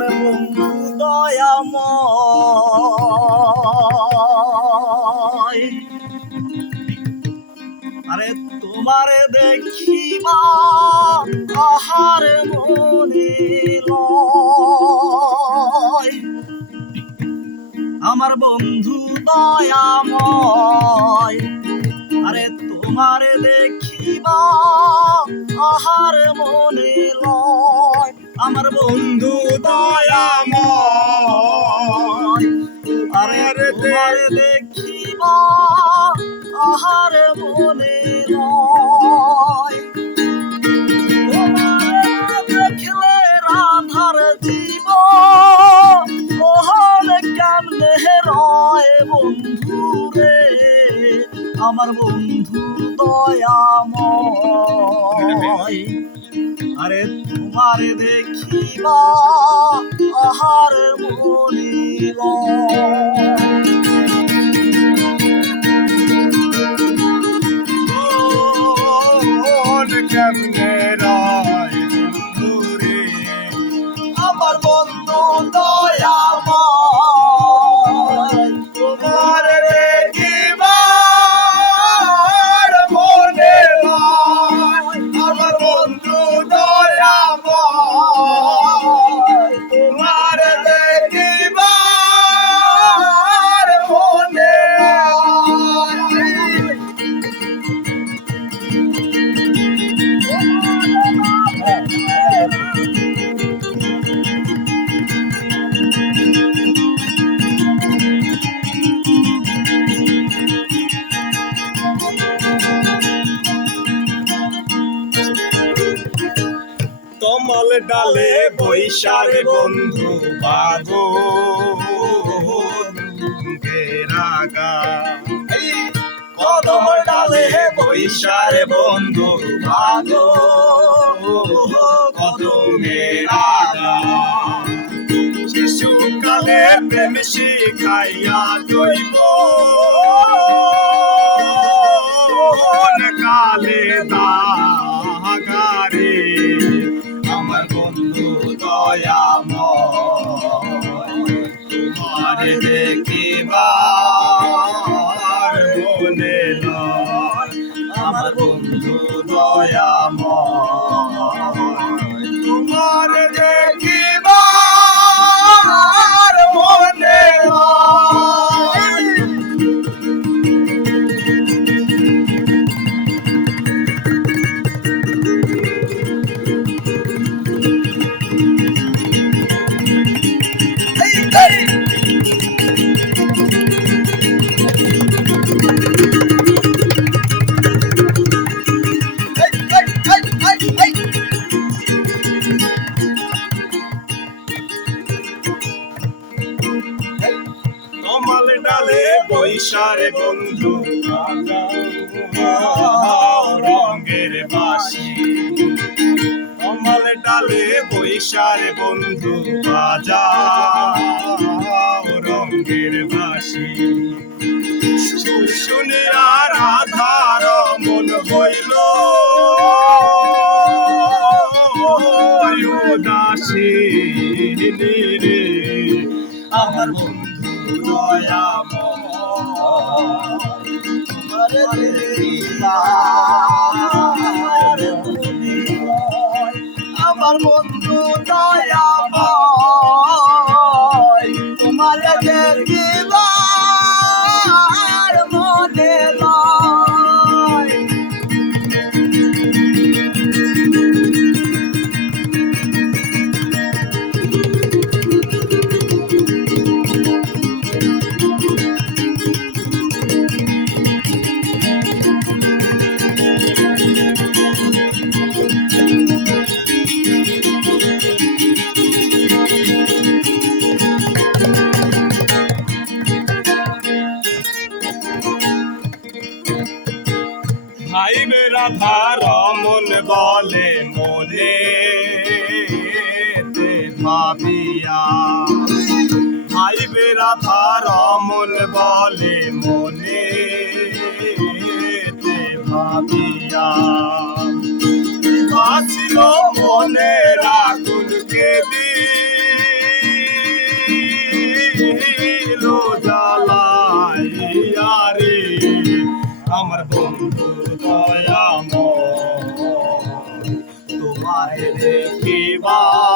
আমার বন্ধু দয়াময়, আরে তোমারে দেখিবা আহার মনে লয়। আমার বন্ধু দয়াময়, আরে তোমারে দেখিবা আহার মনে লয়। আমার বন্ধু দয়াময়, আরে তোমারে দেখিবা আহার মনে লয়। তোমারে দেখলে রাধার জীব মোহন কেমনে রয় বন্ধু রে, আমার বন্ধু দয়াময়, আরে তোমারে দেখিবা আহার মনে লয়। কেমনে রয় বন্ধু রে, আমার বন্ধু দয়াময়, তোমার দেখিবার মনে লয়। আমার বন্ধু দয়াময়, তোমার দেখিবার মনে লয়। কমল ডালে বৈশার বন্ধু বাগো রাগা, কদম ডালে বৈশার বন্ধু ভাগো কদমের আগা। শিশুকালে প্রেম শিখাইয়া জৈব কালে দাগারে, আমার বন্ধু দয়াময়, তোমারে দেখিবার মনে লয়। আমার বন্ধু দয়াময়, তোমারে দেখিবার মনে লয়। কমল ডালে বৈশারে বন্ধু রঙের বাসি, কমল ডালে বৈশারে বন্ধু বাজা রঙের বাসি। শুনিয়া রাধার মন হইল উদাসী রে, আমার বন্ধু দয়াময়, তোমারে দেখিবার মনে লয়। আমার বন্ধু দয়াময়, তোমারে দেখিবার মনে লয়। ভাই রাধার মন বলে মনে ভাবিয়া, ভাই রাধার মন বলে মনে ভাবিয়া। বাঁচল মনে রাগুন কে দিয়ে দেখিবার